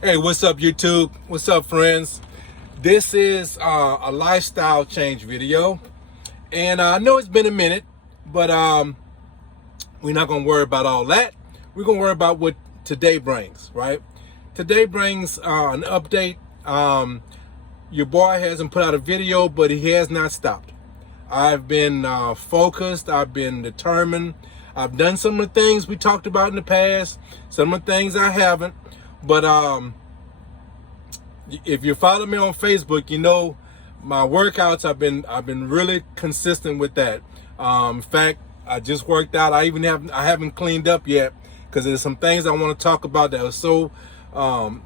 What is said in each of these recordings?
Hey, what's up, YouTube? What's up, friends? This is a lifestyle change video, and I know it's been a minute, but we're not gonna worry about all that. We're gonna worry about what today brings, right? Today brings an update. Your boy hasn't put out a video, but he has not stopped. I've been focused. I've been determined. I've done some of the things we talked about in the past. Some of the things I haven't. But if you follow me on Facebook, you know my workouts. I've been really consistent with that. In fact, I just worked out. I haven't cleaned up yet because there's some things I want to talk about that are so on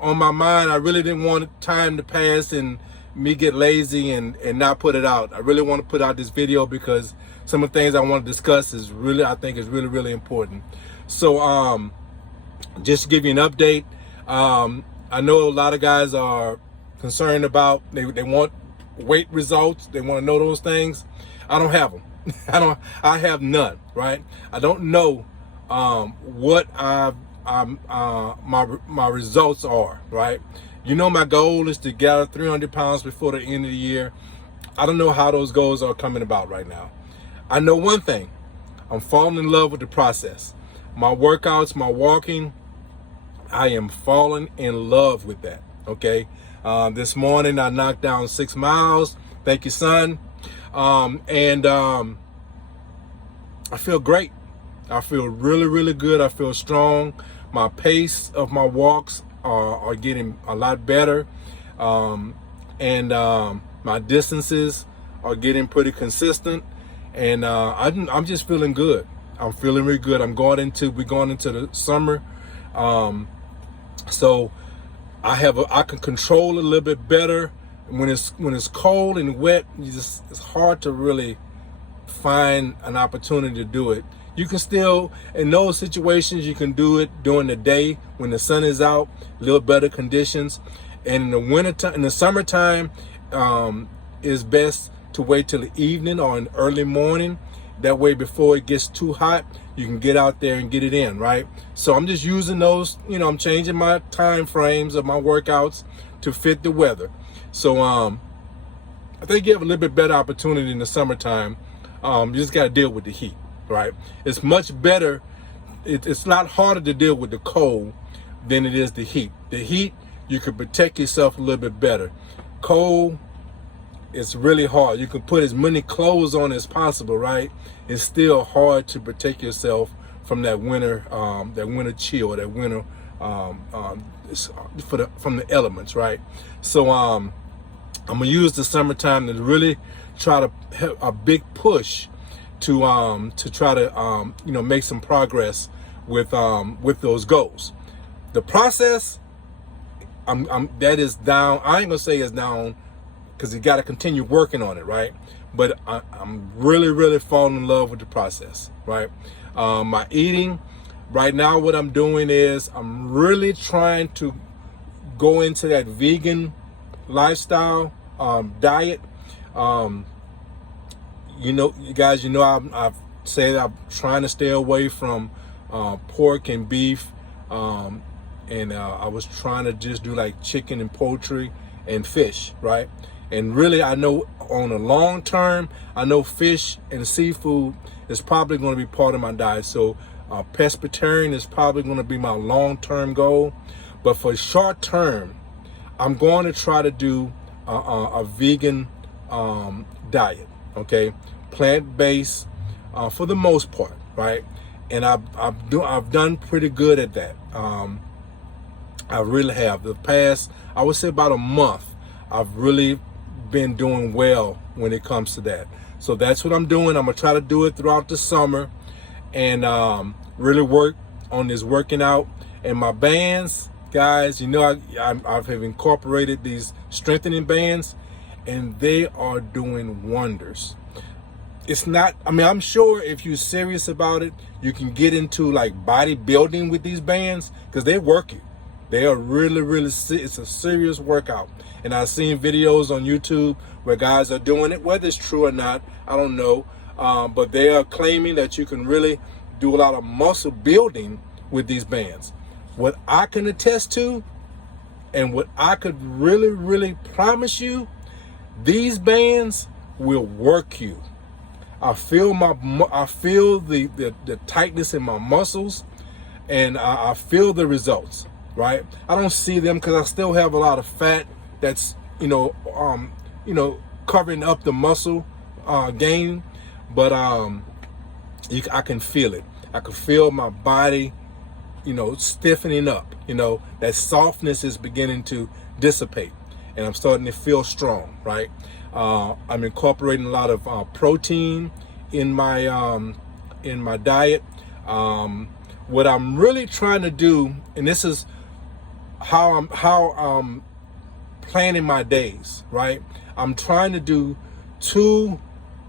my mind. I really didn't want time to pass and me get lazy and not put it out. I really want to put out this video because some of the things I want to discuss I think is really important. So just to give you an update, I know a lot of guys are concerned about, they want weight results. They want to know those things. I don't have them. I have none, right? I don't know what my results are, right? You know, my goal is to gather 300 pounds before the end of the year. I don't know how those goals are coming about right now. I know one thing. I'm falling in love with the process. My workouts, my walking, I am falling in love with that, okay? This morning I knocked down 6 miles. Thank you, son. And I feel great. I feel really good. I feel strong. My pace of my walks are getting a lot better. And my distances are getting pretty consistent. And I'm just feeling good. I'm feeling really good. We're going into the summer. So I can control a little bit better. When it's cold and wet, it's hard to really find an opportunity to do it. You can still, in those situations, you can do it during the day when the sun is out, a little better conditions. And in the winter, in the summertime, is best to wait till the evening or in early morning. That way, before it gets too hot, you can get out there and get it in, right? So I'm just using those, I'm changing my time frames of my workouts to fit the weather. So I think you have a little bit better opportunity in the summertime. You just got to deal with the heat, right? It's much better. It's a lot harder to deal with the cold than it is the heat. The heat, you can protect yourself a little bit better. Cold, it's really hard. You can put as many clothes on as possible, right? It's still hard to protect yourself from that winter chill, that winter from the elements, right? So I'm gonna use the summertime to really try to have a big push to try to make some progress with those goals. The process, that is down. I ain't gonna say it's down, because you got to continue working on it, right? But I'm really falling in love with the process, right? My eating right now, what I'm doing is I'm really trying to go into that vegan lifestyle diet. You guys, I've said I'm trying to stay away from pork and beef, and I was trying to just do like chicken and poultry and fish, right? And really, I know on the long term, I know fish and seafood is probably going to be part of my diet. So pescatarian is probably going to be my long-term goal. But for short term, I'm going to try to do a vegan diet, okay? Plant-based for the most part, right? And I've done pretty good at that. I really have. The past, I would say about a month, I've really been doing well when it comes to that. So that's what I'm doing. I'm gonna try to do it throughout the summer and really work on this working out. And my bands, guys, I've incorporated these strengthening bands, and they are doing wonders. It's not, I'm sure if you're serious about it, you can get into like bodybuilding with these bands, because they work you. They are really, it's a serious workout. And I've seen videos on YouTube where guys are doing it, whether it's true or not, I don't know. But they are claiming that you can really do a lot of muscle building with these bands. what I can attest to, and what I could really, really promise you, these bands will work you. I feel the tightness in my muscles, and I feel the results, right? I don't see them because I still have a lot of fat that's, covering up the muscle gain, but I can feel it. I can feel my body, stiffening up. That softness is beginning to dissipate, and I'm starting to feel strong, right? I'm incorporating a lot of protein in my diet. What I'm really trying to do, and this is how I'm planning my days, right? I'm trying to do 2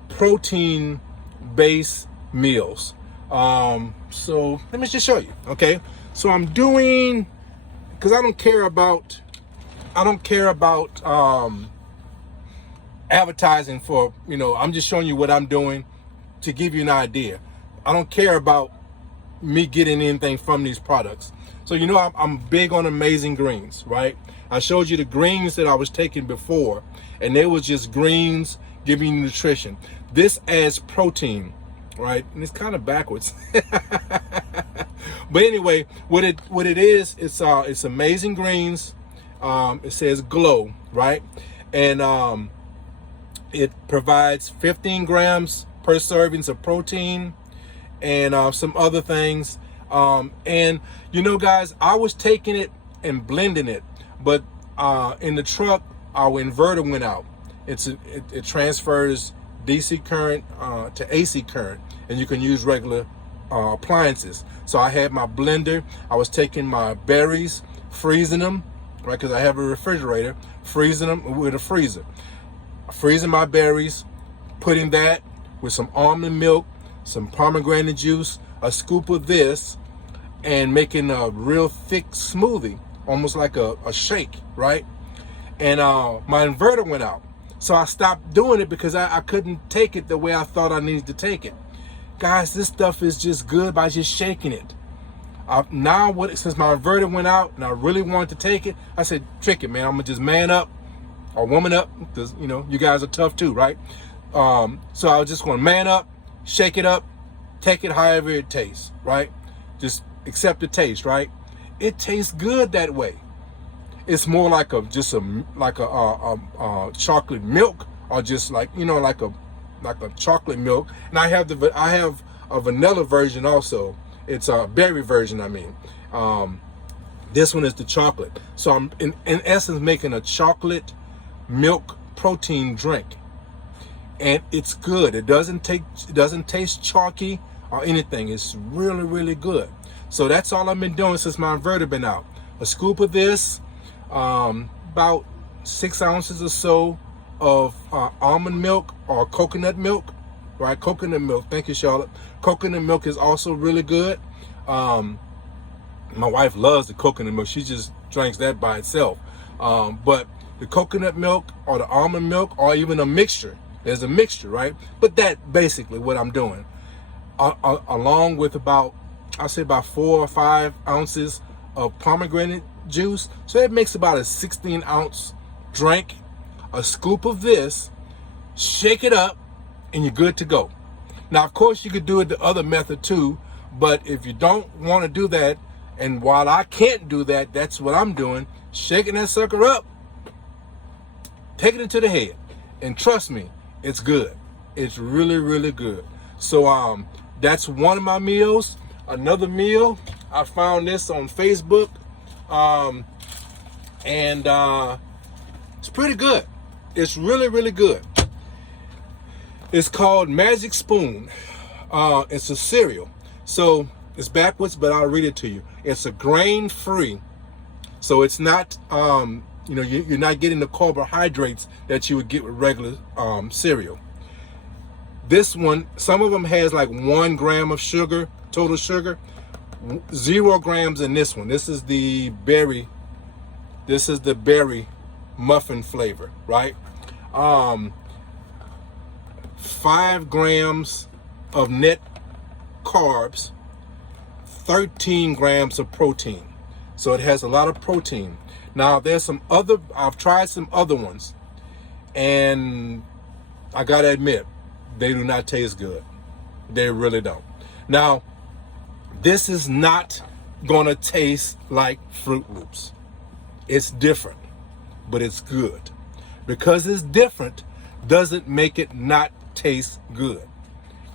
protein-based meals. So let me just show you, okay? So I'm doing, because I don't care about advertising for, I'm just showing you what I'm doing to give you an idea. I don't care about me getting anything from these products. So I'm big on amazing greens, right? I showed you the greens that I was taking before, and they was just greens giving you nutrition. This adds protein, right? And it's kind of backwards. But anyway, what it is, it's amazing greens. It says glow, right? And it provides 15 grams per servings of protein and some other things. And guys, I was taking it and blending it, but in the truck, our inverter went out. It transfers DC current to AC current, and you can use regular appliances. So I had my blender. I was taking my berries, freezing them, right? Because I have a refrigerator, freezing them with a freezer. Freezing my berries, putting that with some almond milk, some pomegranate juice, a scoop of this, and making a real thick smoothie, almost like a shake, right? And my inverter went out. So I stopped doing it because I couldn't take it the way I thought I needed to take it. Guys, this stuff is just good by just shaking it. Since my inverter went out and I really wanted to take it, I said, trick it, man. I'm going to just man up or woman up, because, you guys are tough too, right? So I was just going to man up, shake it up, take it however it tastes, right? Just accept the taste, right? It tastes good that way. It's more like a chocolate milk, or just like a chocolate milk. And I have a vanilla version also. It's a berry version. This one is the chocolate. So I'm in essence making a chocolate milk protein drink, and it's good. It doesn't taste chalky or anything. It's really, really good. So that's all I've been doing since my inverter been out. A scoop of this, about 6 ounces or so of almond milk or coconut milk, right? Coconut milk. Thank you, Charlotte. Coconut milk is also really good. My wife loves the coconut milk. She just drinks that by itself. But the coconut milk or the almond milk, or even a mixture. There's a mixture, right? But that basically what I'm doing, along with about 4 or 5 ounces of pomegranate juice. So it makes about a 16-ounce drink. A scoop of this, shake it up, and you're good to go. Now, of course, you could do it the other method too, but if you don't want to do that, and while I can't do that, that's what I'm doing, shaking that sucker up, take it into the head, and trust me, it's good. It's really, really good. So that's one of my meals. Another meal, I found this on Facebook, and it's pretty good. It's really, really good. It's called Magic Spoon. It's a cereal. So it's backwards, but I'll read it to you. It's a grain-free. So it's not, you're not getting the carbohydrates that you would get with regular cereal. This one, some of them has like 1 gram of sugar, total sugar. 0 grams in this one. This is the berry muffin flavor, right? 5 grams of net carbs, 13 grams of protein. So it has a lot of protein. Now I've tried some other ones, and I gotta admit, they do not taste good. They really don't. Now, this is not gonna taste like Fruit Loops. It's different, but it's good. Because it's different doesn't make it not taste good.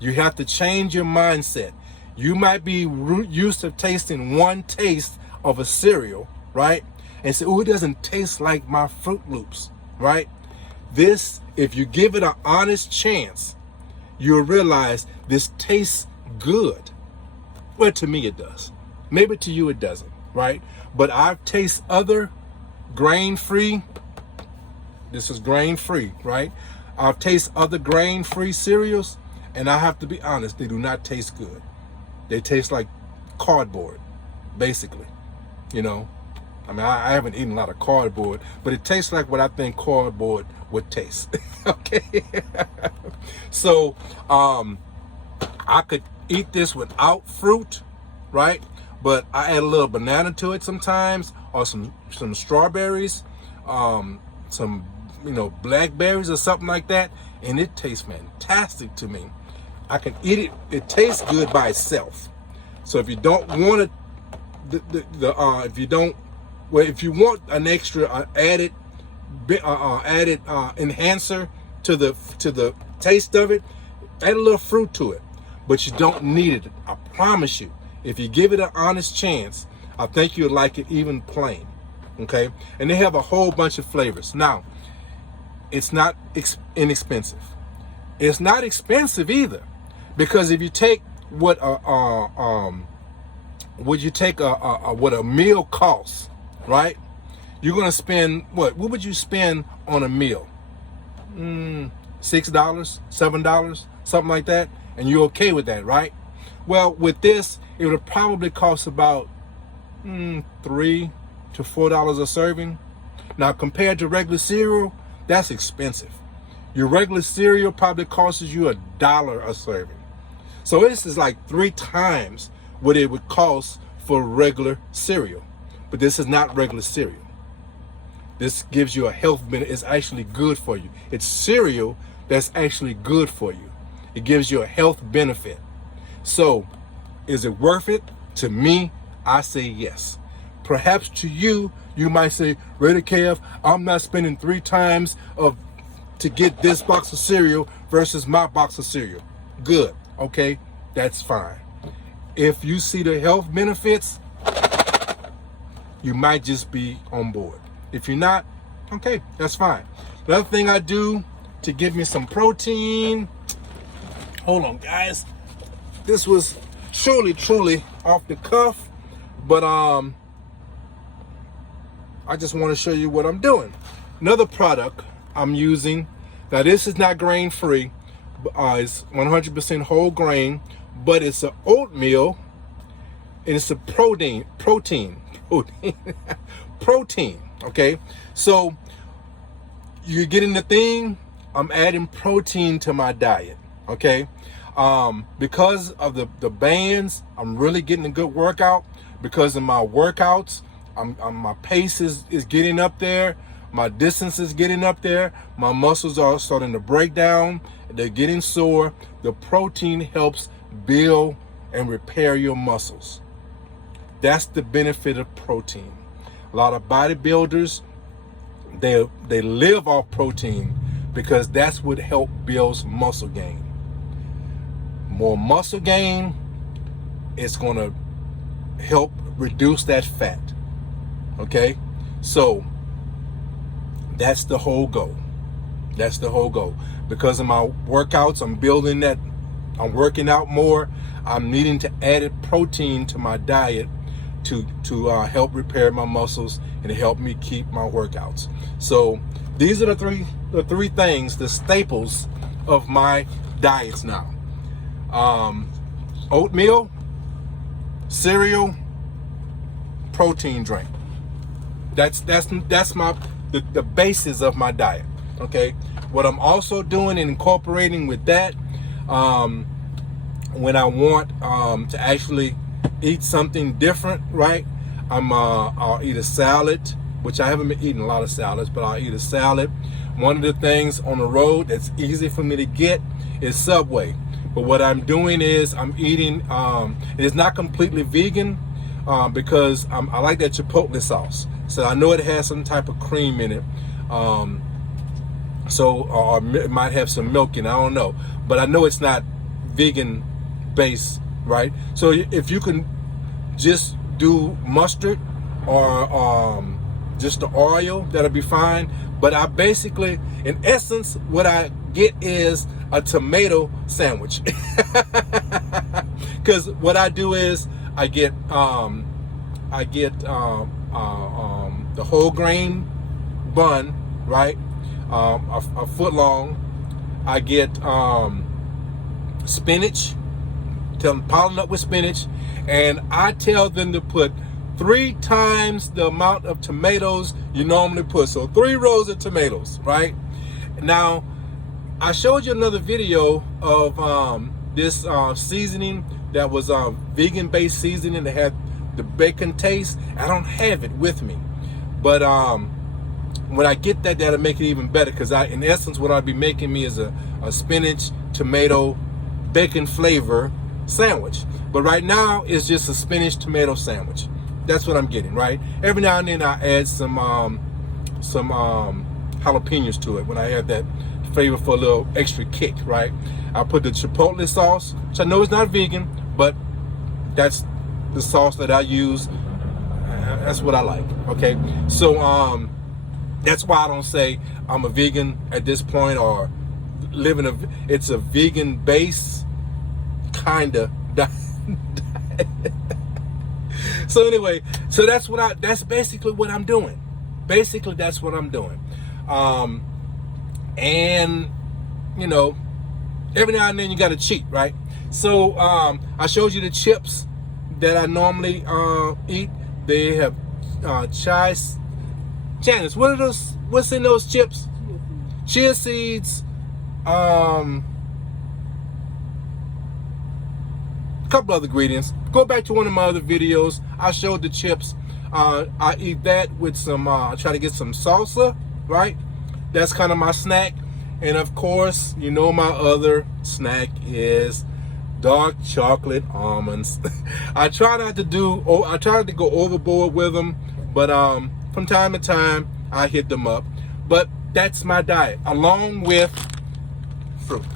You have to change your mindset. You might be used to tasting one taste of a cereal, right? And say, oh, it doesn't taste like my Fruit Loops, right? This, if you give it an honest chance, you'll realize this tastes good. Well, to me it does. Maybe to you it doesn't, right? But I've tasted other grain-free, this is grain-free, right? I've tasted other grain-free cereals, and I have to be honest, they do not taste good. They taste like cardboard, basically, you know? I mean, I haven't eaten a lot of cardboard, but it tastes like what I think cardboard would taste, okay? So, I could eat this without fruit, right? But I add a little banana to it sometimes, or some strawberries, some, blackberries or something like that, and it tastes fantastic to me. I can eat it. It tastes good by itself. So if you don't want it, if you want an extra added enhancer to the taste of it, add a little fruit to it. But you don't need it. I promise you. If you give it an honest chance, I think you'll like it even plain. Okay? And they have a whole bunch of flavors. Now, it's not inexpensive. It's not expensive either, because if you take what a meal costs, right? You're gonna spend what? What would you spend on a meal? $6, $7, something like that, and you're okay with that, right? Well, with this, it would probably cost about $3 to $4 a serving. Now, compared to regular cereal, that's expensive. Your regular cereal probably costs you $1 a serving. So this is like 3 times what it would cost for regular cereal. But this is not regular cereal. This gives you a health benefit. It's actually good for you. It's cereal that's actually good for you. It gives you a health benefit. So, is it worth it? To me, I say yes. Perhaps to you, you might say, Raider KF, I'm not spending 3 times to get this box of cereal versus my box of cereal. Good, okay, that's fine. If you see the health benefits, you might just be on board. If you're not, okay, that's fine. The other thing I do to give me some protein, hold on guys, this was truly off the cuff, but I just want to show you what I'm doing. Another product I'm using, now this is not grain free, it's 100% whole grain, but it's an oatmeal, and it's a protein, okay? So you're getting the thing, I'm adding protein to my diet, okay? Because of the bands, I'm really getting a good workout. Because of my workouts, my pace is getting up there. My distance is getting up there. My muscles are starting to break down. They're getting sore. The protein helps build and repair your muscles. That's the benefit of protein. A lot of bodybuilders, they live off protein because that's what helps builds muscle gain. More muscle gain, it's going to help reduce that fat. Okay? So, that's the whole goal. That's the whole goal. Because of my workouts, I'm building that. I'm working out more. I'm needing to add protein to my diet to help repair my muscles and to help me keep my workouts. So these are the three things, the staples of my diets now. Oatmeal, cereal, protein drink. That's my the basis of my diet. Okay. What I'm also doing and incorporating with that, when I want to actually eat something different, right? I'll eat a salad, which I haven't been eating a lot of salads, but I'll eat a salad. One of the things on the road that's easy for me to get is Subway. But what I'm doing is I'm eating, it's not completely vegan because I like that Chipotle sauce. So I know it has some type of cream in it. Or it might have some milk in it, I don't know. But I know it's not vegan based, right? So if you can just do mustard or just the oil, that'll be fine. But I basically, in essence, what I get is a tomato sandwich. Because what I do is I get the whole grain bun, right? A foot long. I get spinach, pile it up with spinach, and I tell them to put 3 times the amount of tomatoes you normally put. So 3 rows of tomatoes, right? Now, I showed you another video of this seasoning that was vegan-based seasoning that had the bacon taste. I don't have it with me, but when I get that, that'll make it even better, because in essence, what I'll be making me is a spinach, tomato, bacon flavor sandwich. But right now, it's just a spinach tomato sandwich. That's what I'm getting, right? Every now and then I add some jalapenos to it when I have that flavor for a little extra kick, right? I put the Chipotle sauce, which I know is not vegan, but that's the sauce that I use. That's what I like, okay? So that's why I don't say I'm a vegan at this point, or it's a vegan base kinda diet. So anyway, so that's basically what I'm doing. Basically, that's what I'm doing. And you know, every now and then you got to cheat, right? So I showed you the chips that I normally eat. They have Janice, what are those? What's in those chips? Chia seeds. Couple other ingredients. Go back to one of my other videos. I showed the chips. I eat that with some. I try to get some salsa, right? That's kind of my snack. And of course, you know, my other snack is dark chocolate almonds. I try not to go overboard with them, but from time to time I hit them up. But that's my diet, along with fruit.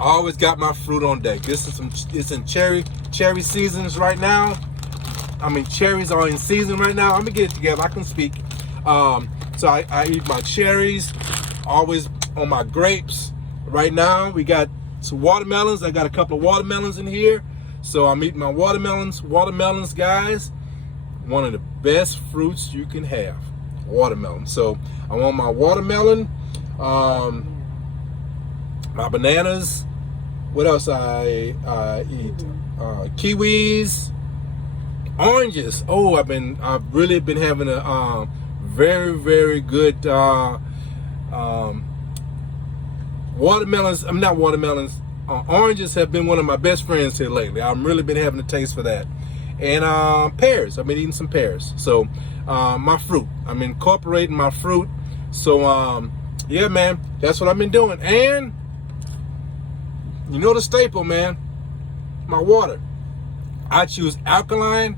I always got my fruit on deck. It's in cherry seasons right now. I mean, cherries are in season right now. I'm gonna get it together. I can speak. So I eat my cherries, always on my grapes. Right now we got some watermelons. I got a couple of watermelons in here, so I'm eating my watermelons. Watermelons, guys, one of the best fruits you can have. Watermelon. So I want my watermelon, my bananas. What else I eat? Kiwis, oranges. Oh, I've really been having a very, very good watermelons. I'm not watermelons. Oranges have been one of my best friends here lately. I've really been having a taste for that. And pears. I've been eating some pears. So my fruit. I'm incorporating my fruit. So yeah, man, that's what I've been doing. And you know the staple, man, my water. I choose alkaline.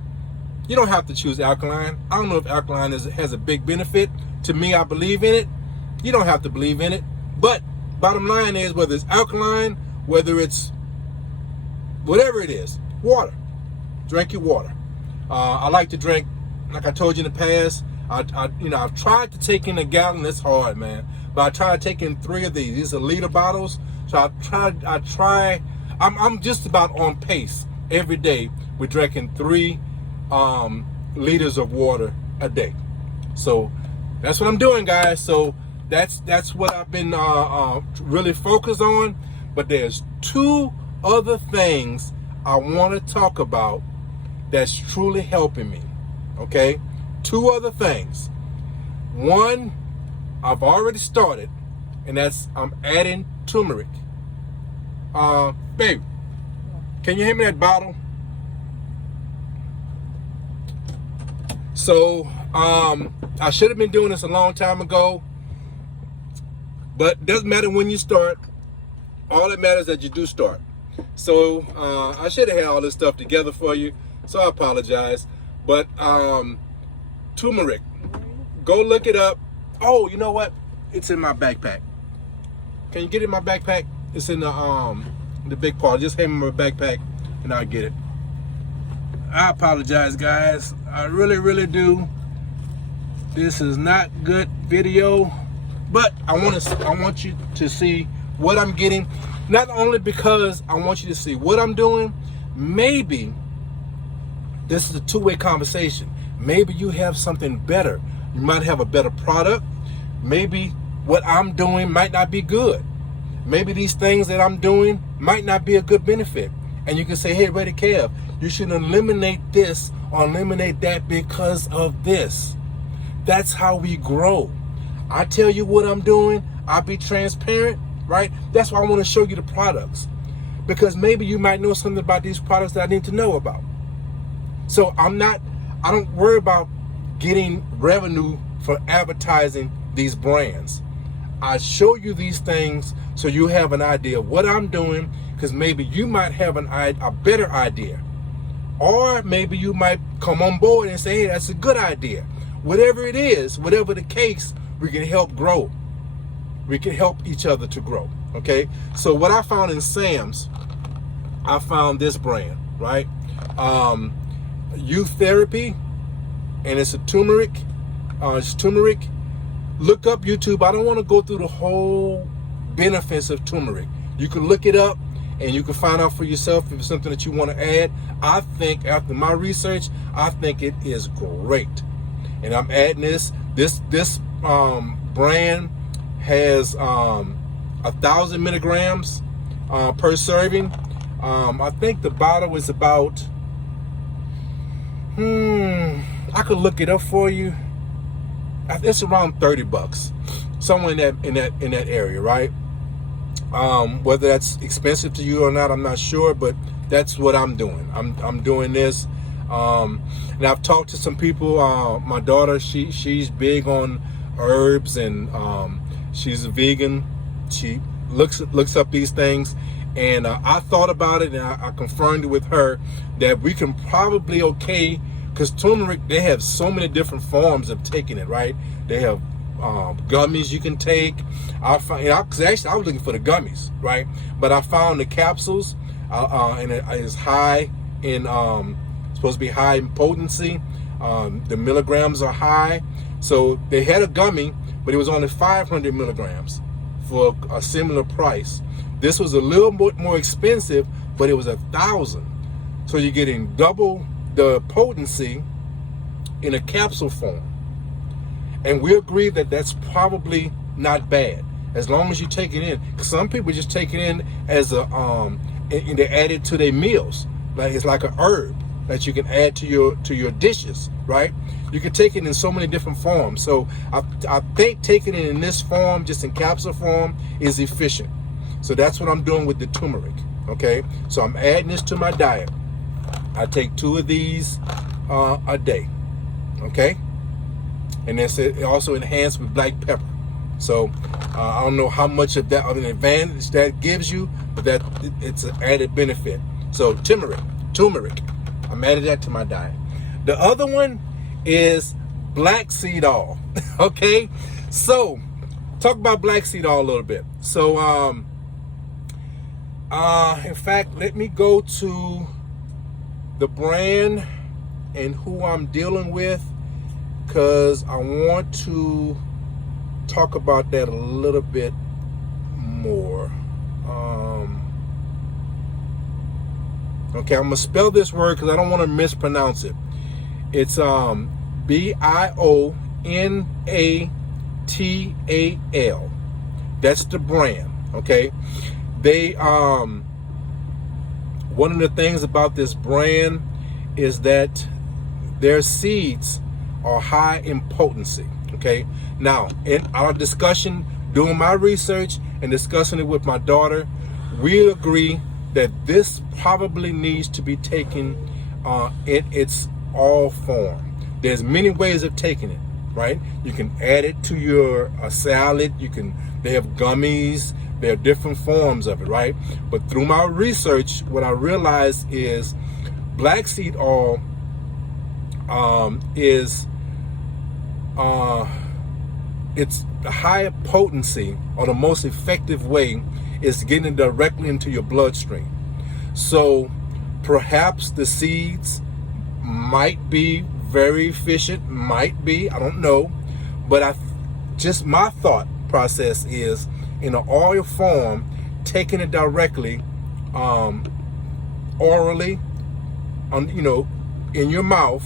You don't have to choose alkaline. I don't know if alkaline has a big benefit. To me, I believe in it. You don't have to believe in it. But bottom line is, whether it's alkaline, whether it's whatever it is, water. Drink your water. I like to drink, like I told you in the past, I've tried to take in a gallon. It's hard, man. But I try to take in 3 of these. These are liter bottles. So I'm just about on pace every day with drinking 3 liters of water a day. So that's what I'm doing, guys. So that's what I've been really focused on. But there's 2 other things I want to talk about that's truly helping me. Okay, 2 other things. One, I've already started, and that's I'm adding turmeric. Babe, can you hand me that bottle? So I should have been doing this a long time ago, but it doesn't matter when you start. All that matters is that you do start. So I should have had all this stuff together for you, so I apologize. But turmeric, go look it up. Oh, you know what? It's in my backpack. Can you get it in my backpack? It's in the big part. Just hand me my backpack and I'll get it. I apologize, guys. I really, really do. This is not good video, but I want you to see what I'm getting. Not only because I want you to see what I'm doing, maybe this is a two-way conversation. Maybe you have something better. You might have a better product. Maybe what I'm doing might not be good. Maybe these things that I'm doing might not be a good benefit. And you can say, hey, Reddy Kev, you should eliminate this or eliminate that because of this. That's how we grow. I tell you what I'm doing. I'll be transparent, right? That's why I want to show you the products. Because maybe you might know something about these products that I need to know about. So I don't worry about getting revenue for advertising these brands. I show you these things so you have an idea of what I'm doing, because maybe you might have a better idea. Or maybe you might come on board and say, hey, that's a good idea. Whatever it is, whatever the case, we can help grow. We can help each other to grow, okay? So what I found in Sam's, I found this brand, right? Youth Therapy, and it's a turmeric. It's turmeric. Look up YouTube. I don't want to go through the whole benefits of turmeric. You can look it up and you can find out for yourself if it's something that you want to add. I think after my research, I think it is great. And I'm adding this. This brand has 1,000 milligrams per serving. I think the bottle is about, I could look it up for you. It's around $30, somewhere in that area, right? Whether that's expensive to you or not, I'm not sure, but that's what I'm doing. I'm doing this. And I've talked to some people. My daughter, she's big on herbs, and she's a vegan. She looks up these things, and I thought about it, and I confirmed it with her that we can probably because turmeric, they have so many different forms of taking it, right? They have gummies you can take. I was looking for the gummies, right? But I found the capsules, and it is high in supposed to be high in potency. The milligrams are high. So they had a gummy, but it was only 500 milligrams for a similar price. This was a little bit more expensive, but it was 1,000. So you're getting double the potency in a capsule form. And we agree that that's probably not bad, as long as you take it in. Because some people just take it in as a and they add it to their meals. Like it's like an herb that you can add to your dishes, right? You can take it in so many different forms. So I think taking it in this form, just in capsule form, is efficient. So that's what I'm doing with the turmeric. Okay, so I'm adding this to my diet. I take 2 of these a day. Okay, and it's also enhanced with black pepper. So I don't know how much of that of an advantage that gives you, but it's an added benefit. So turmeric. I'm adding that to my diet. The other one is black seed oil. Okay, so talk about black seed oil a little bit. So in fact, let me go to the brand and who I'm dealing with, because I want to talk about that a little bit more. Okay, I'm gonna spell this word because I don't want to mispronounce it. It's BIONATAL. That's the brand. Okay, they one of the things about this brand is that their seeds are high in potency. Okay, now in our discussion, doing my research and discussing it with my daughter, we agree that this probably needs to be taken in its all form. There's many ways of taking it, right? You can add it to your salad. They have gummies. There are different forms of it, right? But through my research, what I realized is black seed oil is it's the higher potency, or the most effective way is getting it directly into your bloodstream. So perhaps the seeds might be very efficient, might be, I don't know, but just my thought process is, in an oil form, taking it directly orally, in your mouth,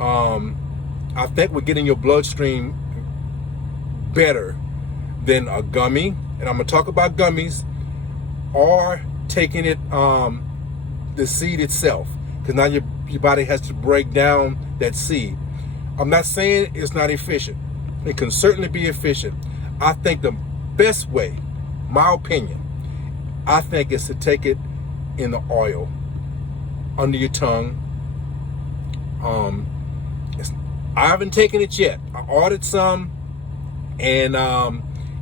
I think we're getting your bloodstream better than a gummy, and I'm gonna talk about gummies, or taking it the seed itself, because now your body has to break down that seed. I'm not saying it's not efficient. It can certainly be efficient. I think the best way, my opinion, I think is to take it in the oil under your tongue. I haven't taken it yet. I ordered some, and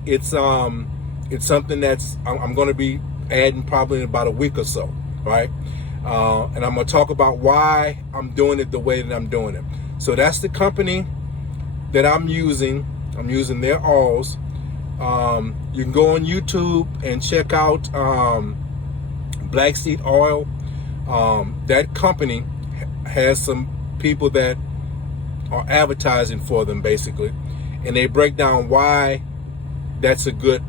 it's something that's I'm going to be adding probably in about a week or so, right? And I'm going to talk about why I'm doing it the way that I'm doing it. So that's the company that I'm using. I'm using their oils. You can go on YouTube and check out black seed oil. That company has some people that are advertising for them, basically, and they break down why that's a good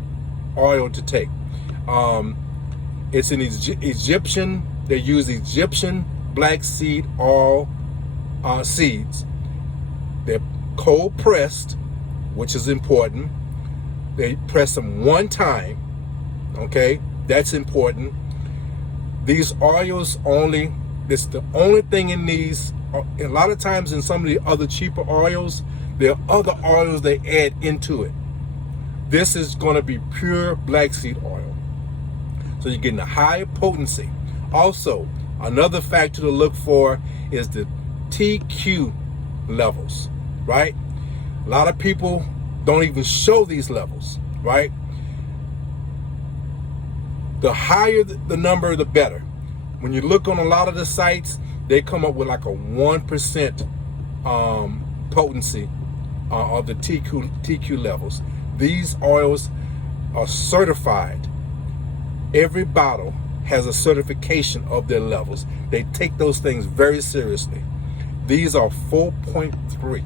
oil to take. It's an Egyptian. They use Egyptian black seed oil seeds. They're cold pressed, which is important. They press them one time, okay? That's important. These oils it's the only thing in these. A lot of times in some of the other cheaper oils, there are other oils they add into it. This is going to be pure black seed oil. So you're getting a higher potency. Also, another factor to look for is the TQ levels, right? A lot of people don't even show these levels, right? The higher the number, the better. When you look on a lot of the sites, they come up with like a 1% potency of the TQ levels. These oils are certified. Every bottle has a certification of their levels. They take those things very seriously. These are 4.3,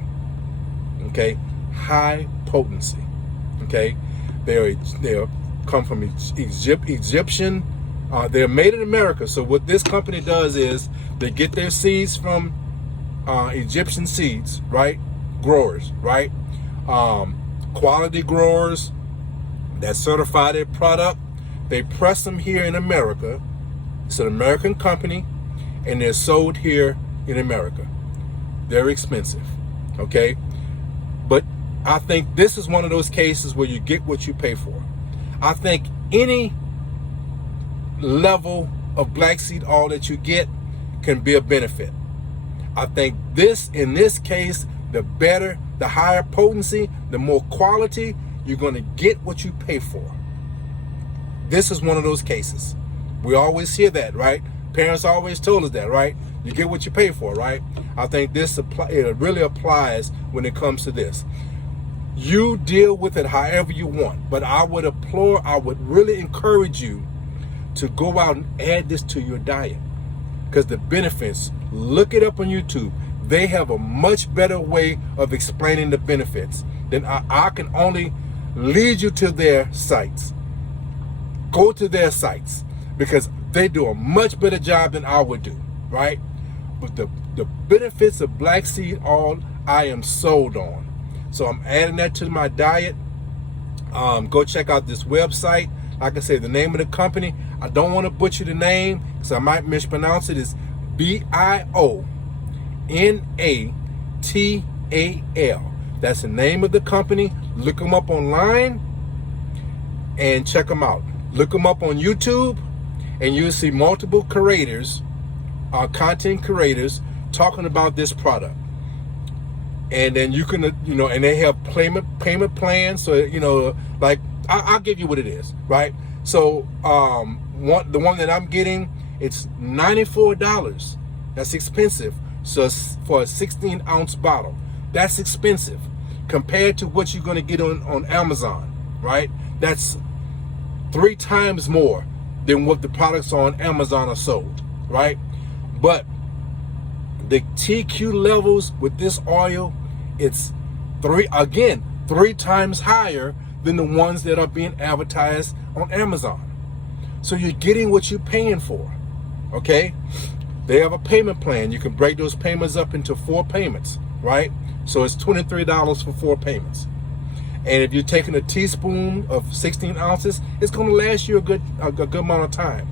okay? High potency, okay? They come from Egyptian. They're made in America. So what this company does is they get their seeds from Egyptian seeds, right? Growers, right? Quality growers that certify their product. They press them here in America. It's an American company, and they're sold here in America. They're expensive, okay? But I think this is one of those cases where you get what you pay for. I think any level of black seed oil that you get can be a benefit. I think in this case, the better, the higher potency, the more quality, you're going to get what you pay for. This is one of those cases. We always hear that, right? Parents always told us that, right? You get what you pay for, right? I think it really applies when it comes to this. You deal with it however you want, but I would really encourage you to go out and add this to your diet, because the benefits, look it up on YouTube. They have a much better way of explaining the benefits than I can only lead you to their sites. Go to their sites, because they do a much better job than I would do, right? But the benefits of black seed oil, I am sold on. So I'm adding that to my diet. Go check out this website. Like I say, the name of the company, I don't want to butcher the name because I might mispronounce it. It's BIONATAL. That's the name of the company. Look them up online and check them out. Look them up on YouTube, and you'll see multiple creators, content creators, talking about this product. And then you can, and they have payment plans. So, like I'll give you what it is, right? So the one that I'm getting, it's $94. That's expensive. So for a 16-ounce bottle, that's expensive compared to what you're going to get on Amazon, right? That's 3 times more than what the products on Amazon are sold, right? But the TQ levels with this oil, it's 3 times higher than the ones that are being advertised on Amazon. So you're getting what you're paying for, okay? They have a payment plan. You can break those payments up into 4 payments, right? So it's $23 for 4 payments. And if you're taking a teaspoon of 16 ounces, it's going to last you a good amount of time.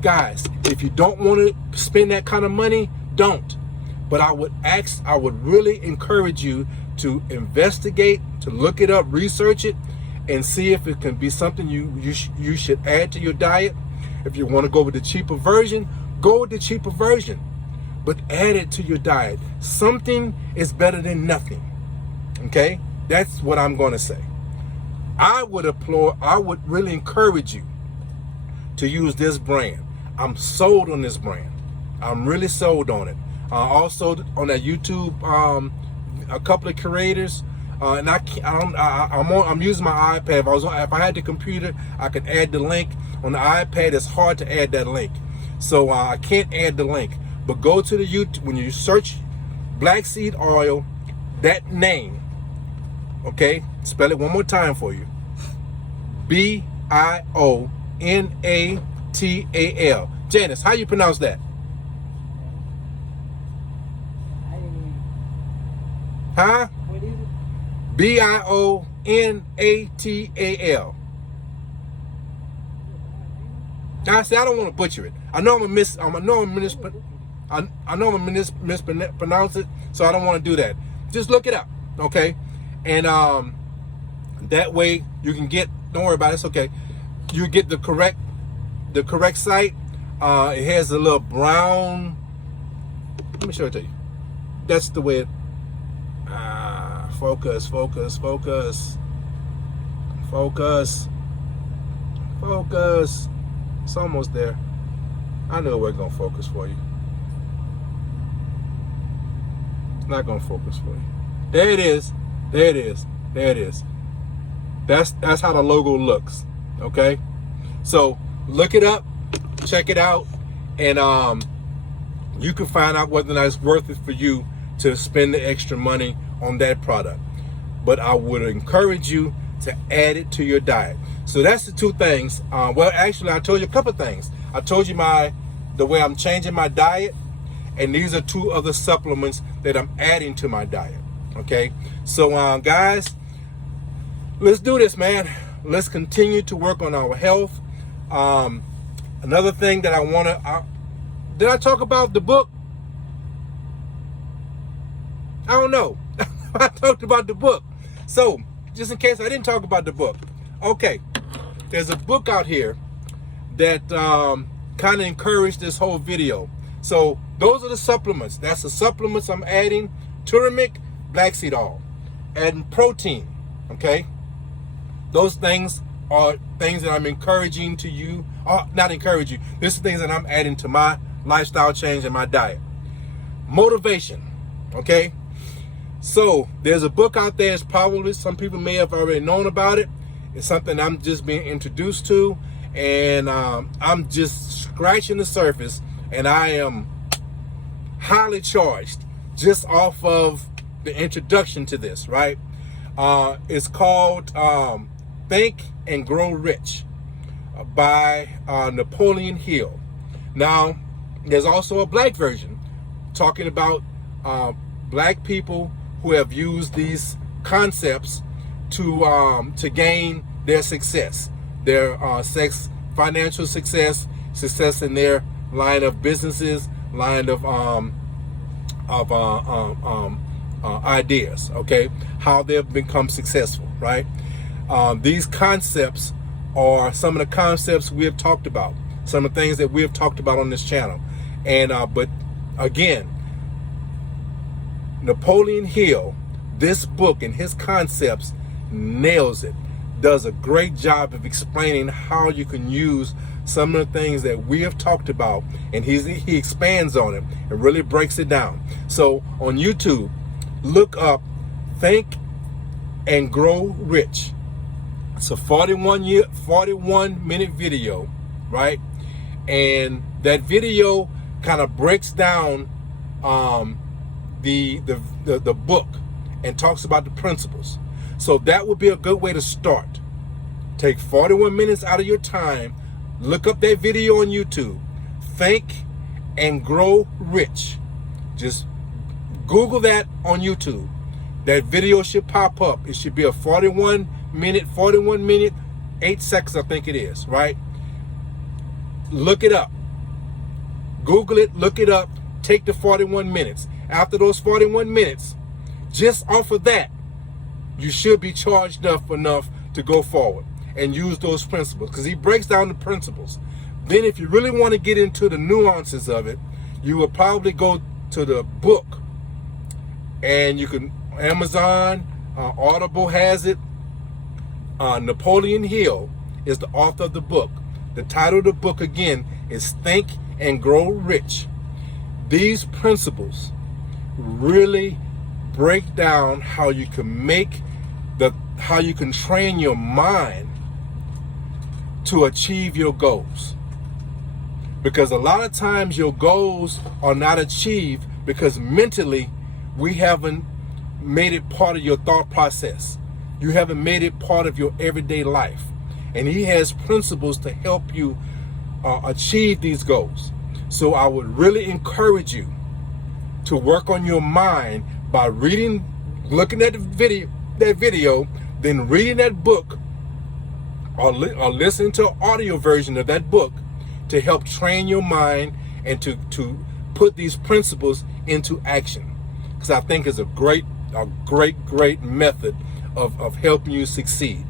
Guys, if you don't want to spend that kind of money, don't. But I would really encourage you to investigate, to look it up, research it, and see if it can be something you should add to your diet. If you want to go with the cheaper version, go with the cheaper version, but add it to your diet. Something is better than nothing. Okay? That's what I'm going to say. I would really encourage you to use this brand. I'm sold on this brand. I'm really sold on it. Also on that YouTube, a couple of creators, and I'm using my iPad. If I had the computer, I could add the link. On the iPad, it's hard to add that link, so I can't add the link. But go to the YouTube when you search black seed oil, that name. Okay, spell it one more time for you. BIONATAL. Janice, how you pronounce that? Huh? What is it? BIONATAL. I say I don't want to butcher it. I know I'm gonna mispronounce it, so I don't want to do that. Just look it up, okay? And that way you can get. Don't worry about it. It's okay. You get the correct site. It has a little brown. Let me show it to you. That's the way it. Focus. It's almost there. I know we're gonna focus for you. It's not gonna focus for you. There it is. That's how the logo looks. Okay. So look it up, check it out, and you can find out whether or not it's worth it for you to spend the extra money on that product. But I would encourage you to add it to your diet. So that's the 2 things. Well, actually, I told you a couple of things. I told you the way I'm changing my diet, and these are 2 other supplements that I'm adding to my diet. Okay, so guys, let's do this, man. Let's continue to work on our health. Another thing that I want to, did I talk about the book? I don't know. I talked about the book. So, just in case I didn't talk about the book. Okay, there's a book out here that kind of encouraged this whole video. So, those are the supplements. That's the supplements I'm adding. Turmeric, black seed oil, adding protein. Okay, those things are things that I'm encouraging to you. Not encourage you. This is things that I'm adding to my lifestyle change and my diet. Motivation. Okay. So there's a book out there. It's probably some people may have already known about it. It's something I'm just being introduced to, and I'm just scratching the surface, and I am highly charged just off of the introduction to this, right? It's called Think and Grow Rich by Napoleon Hill. Now, there's also a black version talking about black people who have used these concepts to gain their success, their financial success in their line of businesses, line of ideas. Okay, how they've become successful, right? These concepts are some of the concepts we have talked about, some of the things that we have talked about on this channel, and but again, Napoleon Hill this book and his concepts nails it. Does a great job of explaining how you can use some of the things that we have talked about, and he expands on it and really breaks it down. So on YouTube, look up Think and Grow Rich. It's a 41-minute video, right? And that video kind of breaks down the book and talks about the principles. So that would be a good way to start. Take 41 minutes out of your time, look up that video on YouTube, Think and Grow Rich. Just Google that on YouTube. That video should pop up. It should be a 41 minute, 8 seconds, I think it is, right? Look it up. Google it, look it up, take the 41 minutes. After those 41 minutes, just off of that, you should be charged up enough to go forward and use those principles, because he breaks down the principles. Then if you really want to get into the nuances of it, you will probably go to the book, and you can, Amazon, Audible has it. Napoleon Hill is the author of the book. The title of the book again is Think and Grow Rich. These principles really break down how you can how you can train your mind to achieve your goals. Because a lot of times your goals are not achieved because mentally we haven't made it part of your thought process. You haven't made it part of your everyday life. And he has principles to help you achieve these goals. So I would really encourage you to work on your mind by looking at that video, then reading that book, or listening to an audio version of that book to help train your mind and to put these principles into action. Because I think it's a great method of helping you succeed.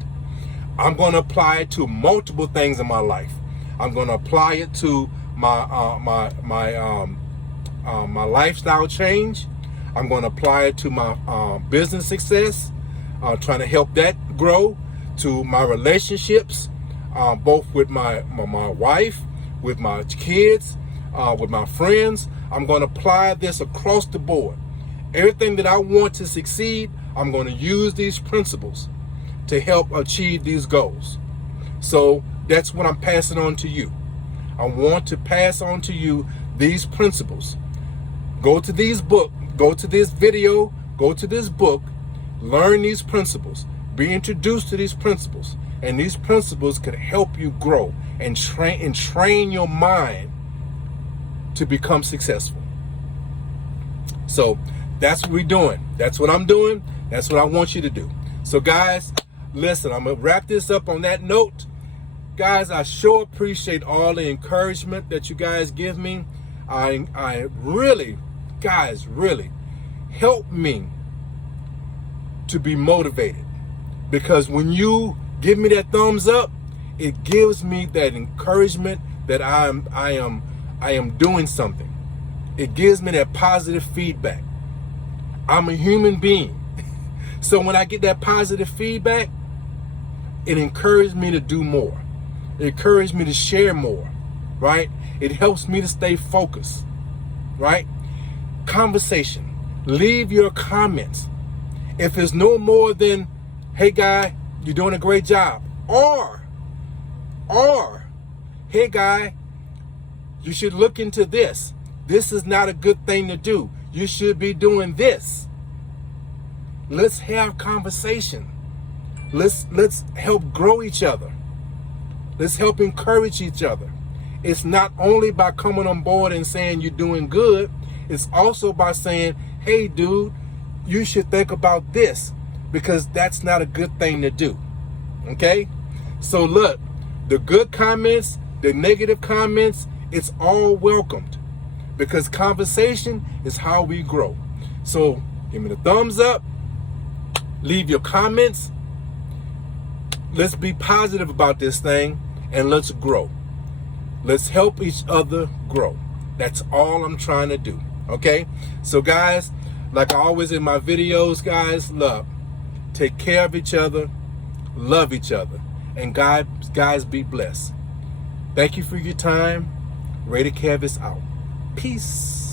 I'm going to apply it to multiple things in my life. I'm going to apply it to my lifestyle change. I'm going to apply it to my business success, trying to help that grow, to my relationships, both with my wife, with my kids, with my friends. I'm going to apply this across the board. Everything that I want to succeed, I'm going to use these principles to help achieve these goals. So that's what I'm passing on to you. I want to pass on to you these principles. Go to this video, go to this book, learn these principles, be introduced to these principles, and these principles could help you grow and train your mind to become successful. So that's what we're doing. That's what I'm doing. That's what I want you to do. So guys, listen, I'm going to wrap this up on that note. Guys, I sure appreciate all the encouragement that you guys give me. I really, guys, really help me to be motivated. Because when you give me that thumbs up, it gives me that encouragement that I am doing something. It gives me that positive feedback. I'm a human being. So when I get that positive feedback, it encourages me to do more. It encourages me to share more, right? It helps me to stay focused, right? Conversation. Leave your comments. If it's no more than, hey guy, you're doing a great job. Or, hey guy, you should look into this. This is not a good thing to do. You should be doing this. Let's have conversation. Let's help grow each other. Let's help encourage each other. It's not only by coming on board and saying you're doing good, it's also by saying, hey dude, you should think about this, because that's not a good thing to do. Okay? So look, the good comments, the negative comments, it's all welcomed, because conversation is how we grow. So give me the thumbs up, leave your comments. Let's be positive about this thing, and let's grow. Let's help each other grow. That's all I'm trying to do. Okay? So guys, Like I always in my videos, guys, look, take care of each other, love each other, and guys, be blessed. Thank you for your time. Rated Kev is out. Peace.